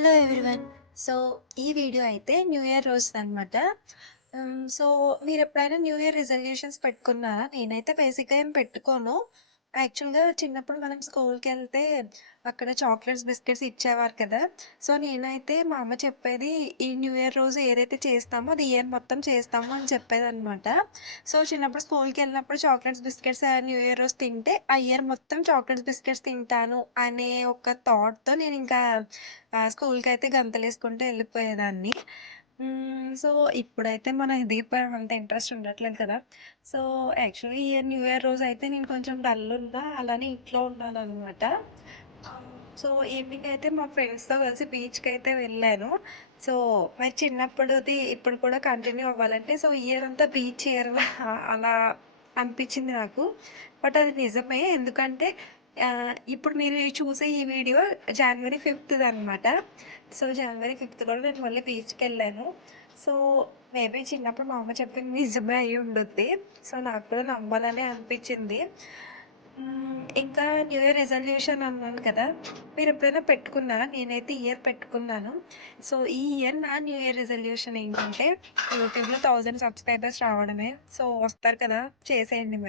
Hello everyone. So, ఈ video అయితే new year రోజుదనమాట. So, మీరెప్పుడైనా న్యూ ఇయర్ రిజల్యూషన్స్ పెట్టుకున్నారా? నేనైతే బేసిక్‌గా ఏం పెట్టుకోను. యాక్చువల్‌గా చిన్నప్పుడు మనం స్కూల్‌కెళ్తే అక్కడ చాక్లెట్స్, బిస్కెట్స్ ఇచ్చేవారు కదా! సో, నేనైతే మా అమ్మ చెప్పేది ఈ న్యూ ఇయర్ రోజు ఏదైతే చేస్తామో అది ఇయర్ మొత్తం చేస్తాము అని చెప్పేదనమాట. సో, చిన్నప్పుడు స్కూల్‌కెళ్ళినప్పుడు చాక్లెట్స్, బిస్కెట్స్ న్యూ ఇయర్ రోజు తింటే ఆ ఇయర్ మొత్తం చాక్లెట్స్, బిస్కెట్స్ తింటాను అనే ఒక థాట్‌తో నేనింకా స్కూల్‌కైతే గంతలేసుకుంటూ వెళ్ళిపోయేదాన్ని. సో, ఇప్పుడైతే మనకి దీపావళి అంత ఇంట్రెస్ట్ ఉండట్లేదు కదా! సో, యాక్చువల్లీ ఈ న్యూ ఇయర్ రోజైతే నేను కొంచెం డల్లున్నా, అలానే ఇంట్లో ఉన్నాననమాట. సో, ఈవినింగ్ అయితే మా ఫ్రెండ్స్‌తో కలిసి బీచ్‌కైతే వెళ్ళాను. సో, మరి చిన్నప్పుడుది ఇప్పుడు కూడా కంటిన్యూ అవ్వాలంటే, సో, ఇయర్ అంతా బీచ్ ఇయర్ అలా అనిపించింది నాకు. బట్ అది నిజమే. ఎందుకంటే ఇప్పుడు మీరు చూసే ఈ వీడియో జనవరి 5థ్‌దనమాట. సో, జనవరి 5థ్ కూడా నేను మళ్ళీ బీచ్‌కెళ్ళాను. సో, మేబీ చిన్నప్పుడు మా అమ్మ చెప్పింది నిజమే అయ్యుండుద్ది. సో, నాకు కూడా నమ్మాలనే అనిపిచ్చింది. ఇంకా న్యూ ఇయర్ రిజల్యూషన్ అన్నాను కదా! మీరెప్పుడైనా పెట్టుకున్నారా? నేనైతే ఈ ఇయర్ పెట్టుకున్నాను. సో, ఈ ఇయర్ నా న్యూ ఇయర్ రిజల్యూషన్ ఏంటంటే యూట్యూబ్‌లో 1000 సబ్స్క్రైబర్స్ రావడమే. సో, వస్తారు కదా! చేసేయండి మరి.